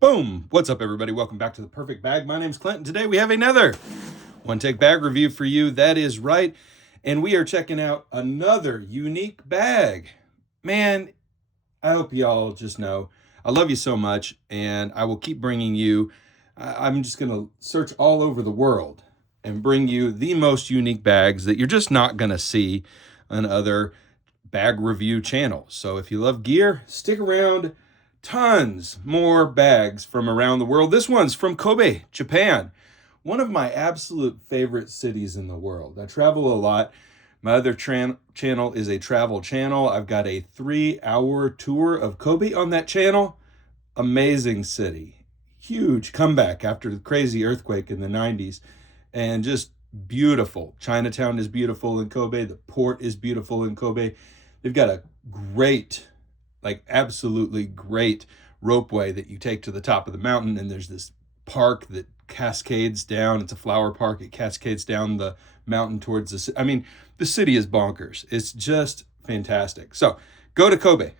Boom! What's up, everybody? Welcome back to The Perfect Bag. My name's Clint, and today we have another one-take bag review for you. That is right. And we are checking out another unique bag. Man, I hope y'all just know I love you so much, and I will keep bringing you. I'm just going to search all over the world and bring you the most unique bags that you're just not going to see on other bag review channels. So if you love gear, stick around. Tons more bags from around the world. This one's from Kobe, Japan. One of my absolute favorite cities in the world. I travel a lot. My other channel is a travel channel. I've got a 3-hour tour of Kobe on that channel. Amazing city. Huge comeback after the crazy earthquake in the 90s. And just beautiful. Chinatown is beautiful in Kobe. The port is beautiful in Kobe. They've got a great, absolutely great ropeway that you take to the top of the mountain, and there's this park that cascades down. It's a flower park. It cascades down the mountain towards the city. I mean, the city is bonkers. It's just fantastic. So go to Kobe.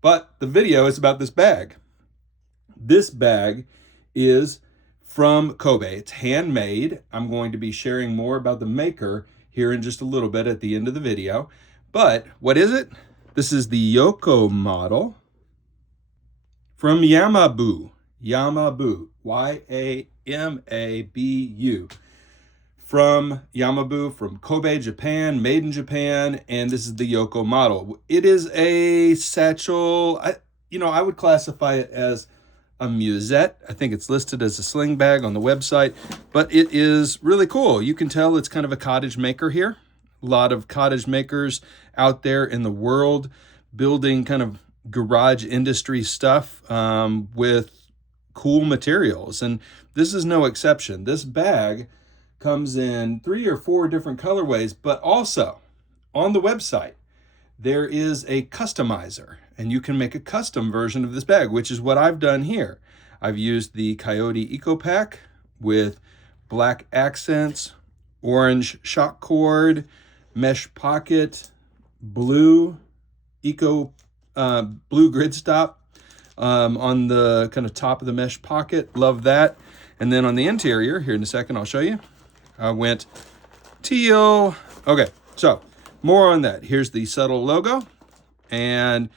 But the video is about this bag. This bag is from Kobe. It's handmade. I'm going to be sharing more about the maker here in just a little bit at the end of the video. But what is it? This is the Yoko model from Yamabu. Yamabu. Y-A-M-A-B-U. From Yamabu, from Kobe, Japan, made in Japan, and this is the Yoko model. It is a satchel. I would classify it as a musette. I think it's listed as a sling bag on the website, but it is really cool. You can tell it's kind of a cottage maker here. A lot of cottage makers out there in the world building kind of garage industry stuff with cool materials. And this is no exception. This bag comes in 3 or 4 different colorways, but also on the website, there is a customizer, and you can make a custom version of this bag, which is what I've done here. I've used the Coyote Eco Pack with black accents, orange shock cord, mesh pocket, blue blue grid stop on the kind of top of the mesh pocket. Love that. And then on the interior, here in a second, I'll show you. I went teal. Okay, so more on that. Here's the subtle logo. And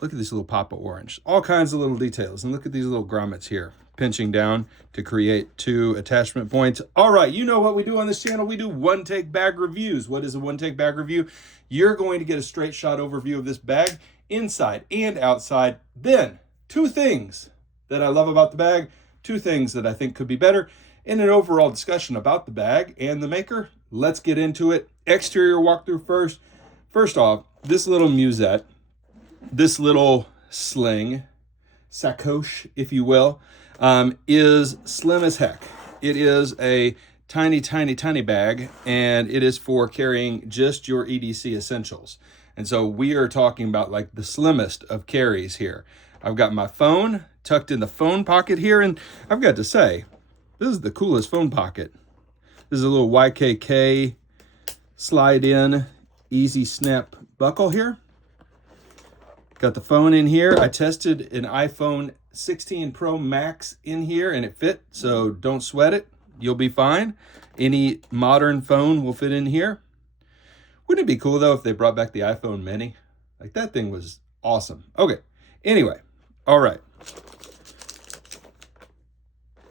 look at this little pop of orange. All kinds of little details. And look at these little grommets here, pinching down to create 2 attachment points. All right, you know what we do on this channel. We do one-take bag reviews. What is a one-take bag review? You're going to get a straight shot overview of this bag, inside and outside. Then 2 things that I love about the bag, 2 things that I think could be better, and an overall discussion about the bag and the maker. Let's get into it. Exterior walkthrough first. First off, this little musette, this little sling, sacoche, if you will, is slim as heck. It is a tiny, tiny, tiny bag, and it is for carrying just your EDC essentials. And so we are talking about like the slimmest of carries here. I've got my phone tucked in the phone pocket here, and I've got to say, this is the coolest phone pocket. This is a little YKK slide in, easy snap buckle here. Got the phone in here. I tested an iPhone 16 Pro Max in here, and it fit, so don't sweat it. You'll be fine. Any modern phone will fit in here. Wouldn't it be cool, though, if they brought back the iPhone Mini? Like, that thing was awesome. Okay, anyway, all right.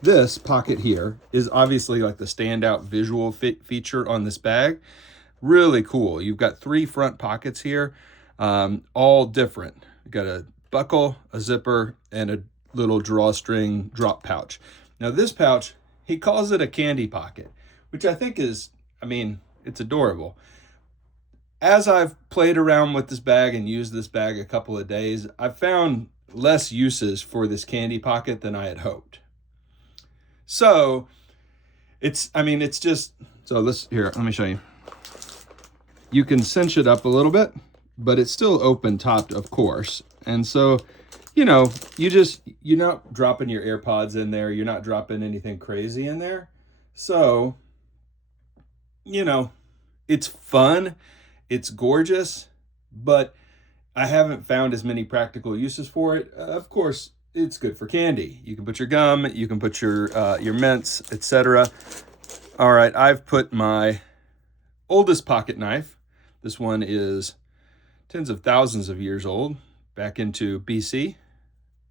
This pocket here is obviously like the standout visual feature on this bag. Really cool. You've got 3 front pockets here, all different. You've got a buckle, a zipper, and a little drawstring drop pouch. Now, this pouch, he calls it a candy pocket, which I think is, it's adorable. As I've played around with this bag and used this bag a couple of days, I've found less uses for this candy pocket than I had hoped. So it's just, so let me show you. You can cinch it up a little bit, but it's still open topped, of course. And so, you're not dropping your AirPods in there. You're not dropping anything crazy in there. So, it's fun. It's gorgeous, but I haven't found as many practical uses for it. Of course, it's good for candy. You can put your gum, you can put your mints, etc. All right, I've put my oldest pocket knife. This one is tens of thousands of years old, back into BC.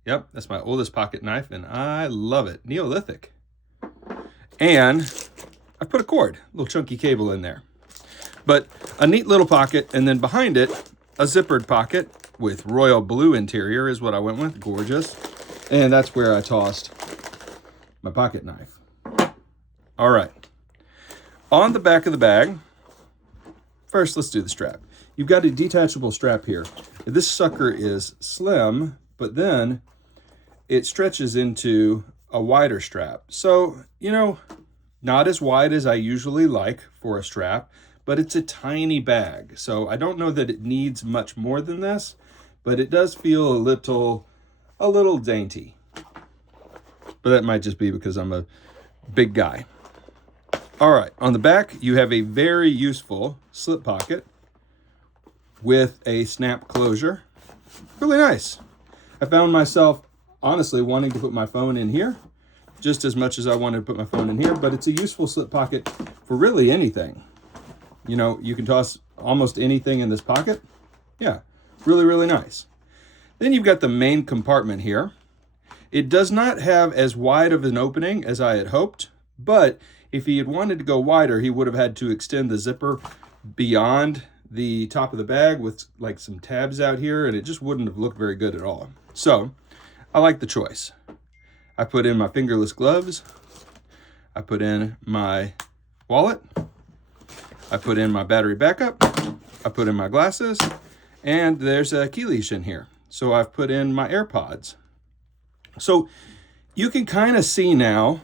Yep, that's my oldest pocket knife, and I love it. Neolithic. And I put a cord, a little chunky cable in there. But a neat little pocket, and then behind it, a zippered pocket with royal blue interior is what I went with. Gorgeous. And that's where I tossed my pocket knife. All right. On the back of the bag, first let's do the strap. You've got a detachable strap here. This sucker is slim, but then it stretches into a wider strap. So, you know, not as wide as I usually like for a strap, but it's a tiny bag. So I don't know that it needs much more than this, but it does feel a little dainty. But that might just be because I'm a big guy. All right, on the back, you have a very useful slip pocket with a snap closure. Really nice. I found myself honestly wanting to put my phone in here just as much as I wanted to put my phone in here, but it's a useful slip pocket for really anything. You know, you can toss almost anything in this pocket. Yeah, really, really nice. Then you've got the main compartment here. It does not have as wide of an opening as I had hoped, but if he had wanted to go wider, he would have had to extend the zipper beyond the top of the bag with like some tabs out here, and it just wouldn't have looked very good at all. So I like the choice. I put in my fingerless gloves. I put in my wallet. I put in my battery backup. I put in my glasses, and there's a key leash in here. So I've put in my AirPods. So you can kind of see now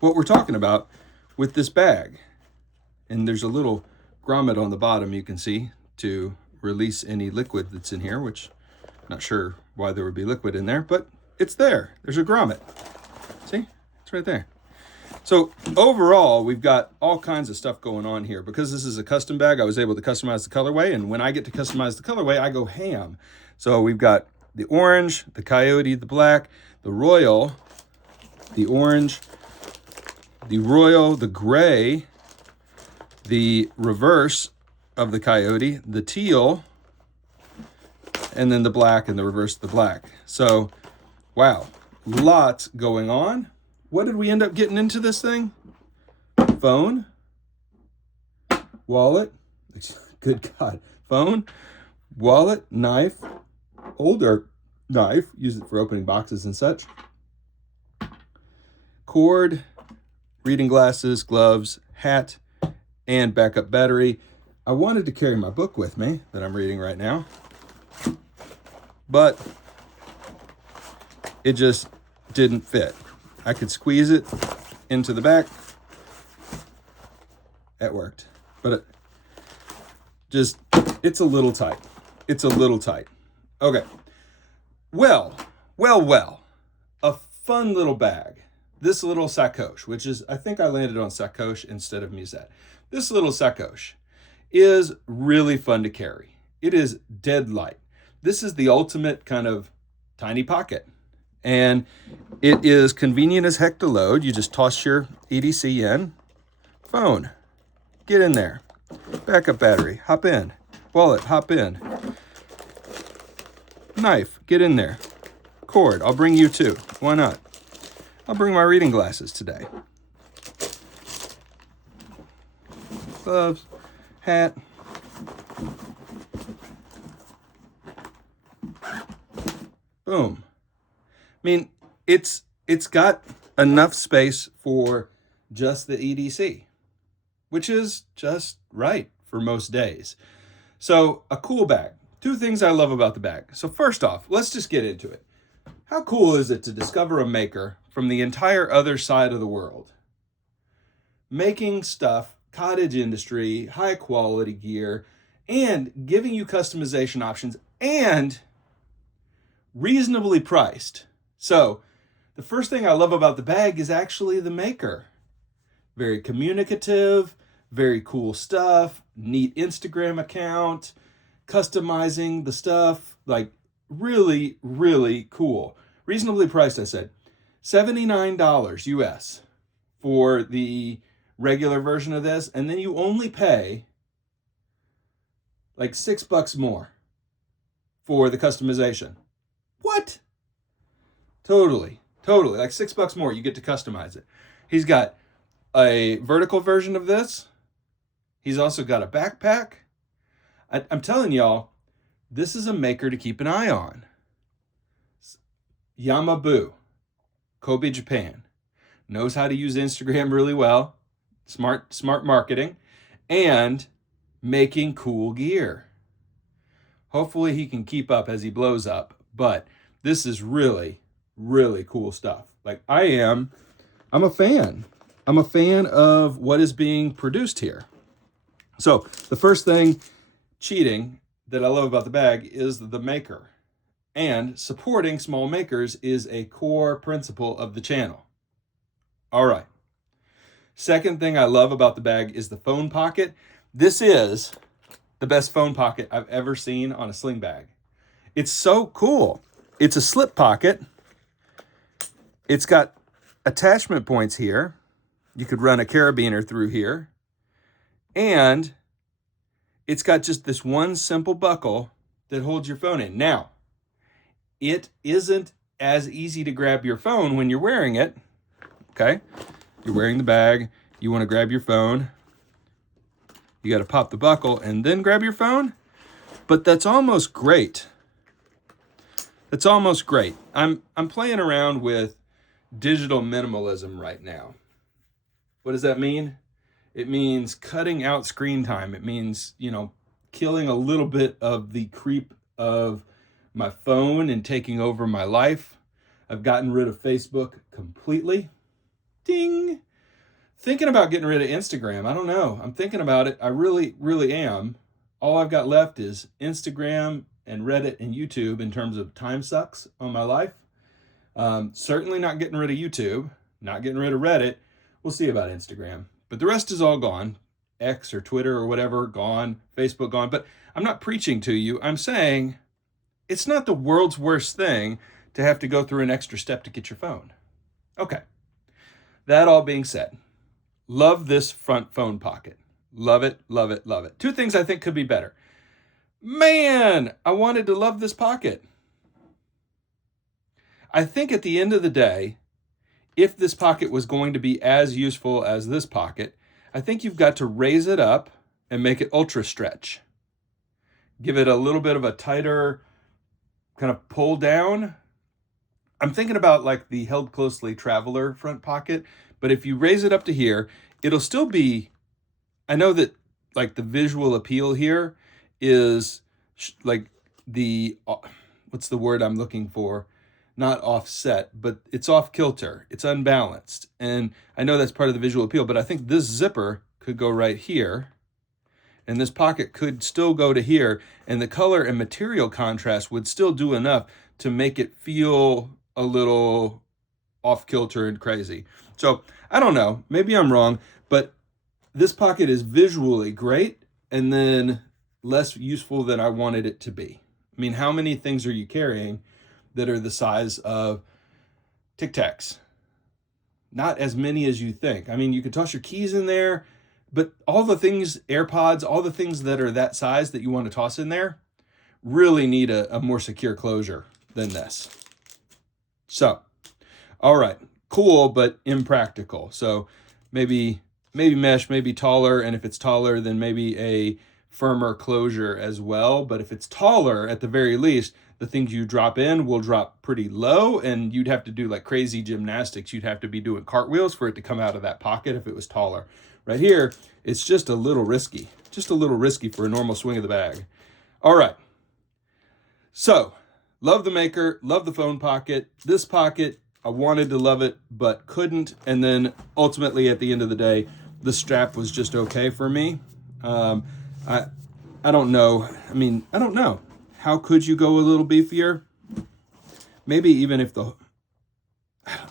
what we're talking about with this bag. And there's a little grommet on the bottom you can see to release any liquid that's in here, which I'm not sure why there would be liquid in there, but it's there. There's a grommet. See? It's right there. So overall, we've got all kinds of stuff going on here. Because this is a custom bag, I was able to customize the colorway, and when I get to customize the colorway, I go ham. So we've got the orange, the coyote, the black, the royal, the orange, the royal, the gray, the reverse of the coyote, the teal, and then the black and the reverse of the black. So, wow, lots going on. What did we end up getting into this thing? Phone, wallet, good God, phone, wallet, knife, older knife, use it for opening boxes and such, cord, reading glasses, gloves, hat, and backup battery. I wanted to carry my book with me that I'm reading right now, but it just didn't fit. I could squeeze it into the back. That worked, but it's a little tight. It's a little tight. Okay. Well. A fun little bag. This little sacoche, which is, I think I landed on sacoche instead of musette. This little sacoche is really fun to carry. It is dead light. This is the ultimate kind of tiny pocket. And it is convenient as heck to load. You just toss your EDC in. Phone, get in there. Backup battery, hop in. Wallet, hop in. Knife, get in there. Cord, I'll bring you too. Why not? I'll bring my reading glasses today. Gloves, hat. Boom. I mean, it's got enough space for just the EDC, which is just right for most days. So a cool bag. Two things I love about the bag. So first off, let's just get into it. How cool is it to discover a maker from the entire other side of the world, making stuff, cottage industry, high quality gear, and giving you customization options and reasonably priced. So the first thing I love about the bag is actually the maker. Very communicative, very cool stuff, neat Instagram account, customizing the stuff, like really, really cool. reasonably priced, I said. $79 US for the regular version of this, and then you only pay like $6 more for the customization. What? Totally, like $6 more, you get to customize it. He's got a vertical version of this. He's also got a backpack. I'm telling y'all, this is a maker to keep an eye on. Yamabu, Kobe, Japan. Knows how to use Instagram really well. Smart marketing. And making cool gear. Hopefully he can keep up as he blows up. But this is really, really cool stuff. Like I'm a fan. I'm a fan of what is being produced here. So the first thing, cheating, that I love about the bag is the maker. And supporting small makers is a core principle of the channel. All right. Second thing I love about the bag is the phone pocket. This is the best phone pocket I've ever seen on a sling bag. It's so cool. It's a slip pocket. It's got attachment points here. You could run a carabiner through here. And it's got just this one simple buckle that holds your phone in. Now, it isn't as easy to grab your phone when you're wearing it. Okay? You're wearing the bag. You want to grab your phone. You got to pop the buckle and then grab your phone. But that's almost great. That's almost great. I'm playing around with digital minimalism right now. What does that mean? It means cutting out screen time. It means, killing a little bit of the creep of my phone and taking over my life. I've gotten rid of Facebook completely. Ding. Thinking about getting rid of Instagram. I don't know. I'm thinking about it. I really, really am. All I've got left is Instagram and Reddit and YouTube in terms of time sucks on my life. Certainly not getting rid of YouTube. Not getting rid of Reddit. We'll see about Instagram. But the rest is all gone. X or Twitter or whatever, gone. Facebook, gone. But I'm not preaching to you. I'm saying it's not the world's worst thing to have to go through an extra step to get your phone. Okay. That all being said, love this front phone pocket. Love it, love it, love it. Two things I think could be better. Man, I wanted to love this pocket. I think at the end of the day, if this pocket was going to be as useful as this pocket, I think you've got to raise it up and make it ultra stretch. Give it a little bit of a tighter kind of pull down. I'm thinking about like the Held Closely Traveler front pocket, but if you raise it up to here, it'll still be, I know that like the visual appeal here is like the, what's the word I'm looking for? Not offset, but it's off kilter. It's unbalanced. And I know that's part of the visual appeal, but I think this zipper could go right here. And this pocket could still go to here. And the color and material contrast would still do enough to make it feel a little off kilter and crazy. So I don't know, maybe I'm wrong, but this pocket is visually great and then less useful than I wanted it to be. I mean, how many things are you carrying that are the size of Tic Tacs? Not as many as you think. I mean, you could toss your keys in there, but all the things, AirPods, all the things that are that size that you want to toss in there really need a more secure closure than this. So, all right, cool, but impractical. So maybe mesh, maybe taller, and if it's taller, then maybe a firmer closure as well. But if it's taller, at the very least, the things you drop in will drop pretty low, and you'd have to do like crazy gymnastics. You'd have to be doing cartwheels for it to come out of that pocket if it was taller. Right here, it's just a little risky. Just a little risky for a normal swing of the bag. All right. So, love the maker, love the phone pocket. This pocket, I wanted to love it, but couldn't. And then ultimately, at the end of the day, the strap was just okay for me. I don't know. I mean, I don't know. How could you go a little beefier? Maybe even if I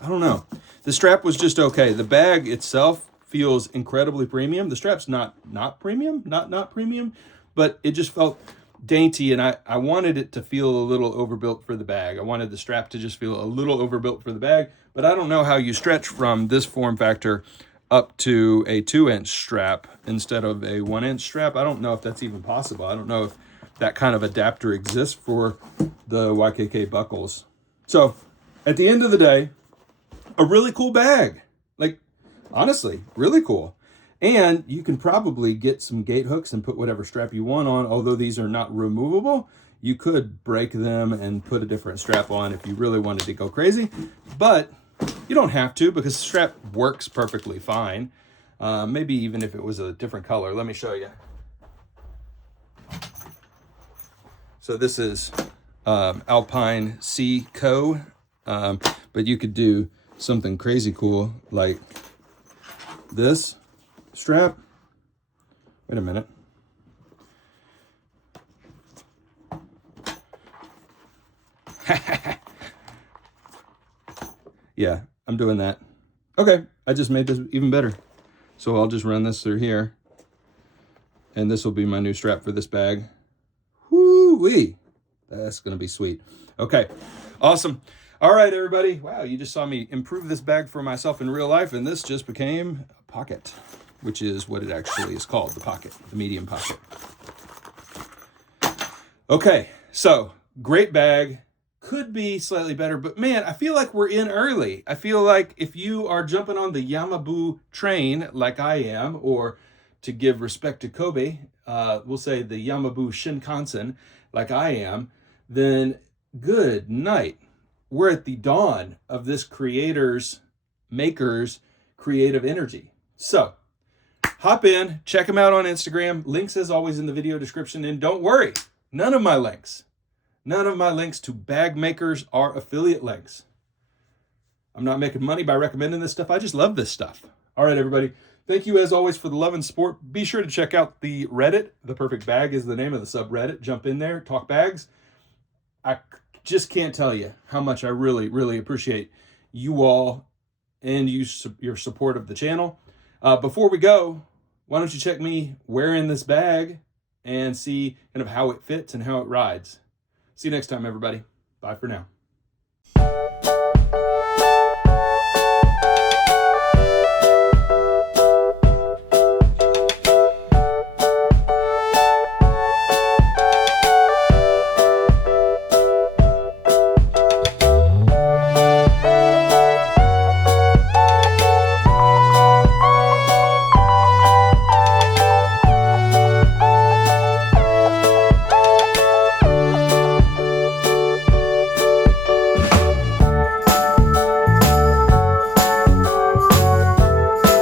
don't know. The strap was just okay. The bag itself feels incredibly premium. The strap's not premium, not premium, but it just felt dainty, and I wanted it to feel a little overbuilt for the bag. I wanted the strap to just feel a little overbuilt for the bag, but I don't know how you stretch from this form factor up to a 2-inch strap instead of a 1-inch strap. I don't know if that's even possible. I don't know if that kind of adapter exists for the YKK buckles. So at the end of the day, a really cool bag. Like, honestly, really cool. And you can probably get some gate hooks and put whatever strap you want on. Although these are not removable, you could break them and put a different strap on if you really wanted to go crazy. But you don't have to, because the strap works perfectly fine. Maybe even if it was a different color. Let me show you. So this is Alpine Sea Co. But you could do something crazy cool like this strap. Wait a minute. Yeah, I'm doing that. Okay, I just made this even better. So I'll just run this through here. And this will be my new strap for this bag. Woo-wee. That's going to be sweet. Okay, awesome. All right, everybody. Wow, you just saw me improve this bag for myself in real life, and this just became a pocket, which is what it actually is called, the pocket, the medium pocket. Okay, so great bag. Could be slightly better, but man, I feel like we're in early. I feel like if you are jumping on the Yamabu train like I am, or to give respect to Kobe, we'll say the Yamabu Shinkansen like I am, then good night. We're at the dawn of this maker's creative energy. So hop in, check them out on Instagram. Links as always in the video description. And don't worry, none of my links to bag makers are affiliate links. I'm not making money by recommending this stuff. I just love this stuff. All right, everybody. Thank you as always for the love and support. Be sure to check out the Reddit. The Perfect Bag is the name of the subreddit. Jump in there, talk bags. I just can't tell you how much I really, really appreciate you all and your support of the channel. Before we go, why don't you check me wearing this bag and see kind of how it fits and how it rides. See you next time, everybody. Bye for now.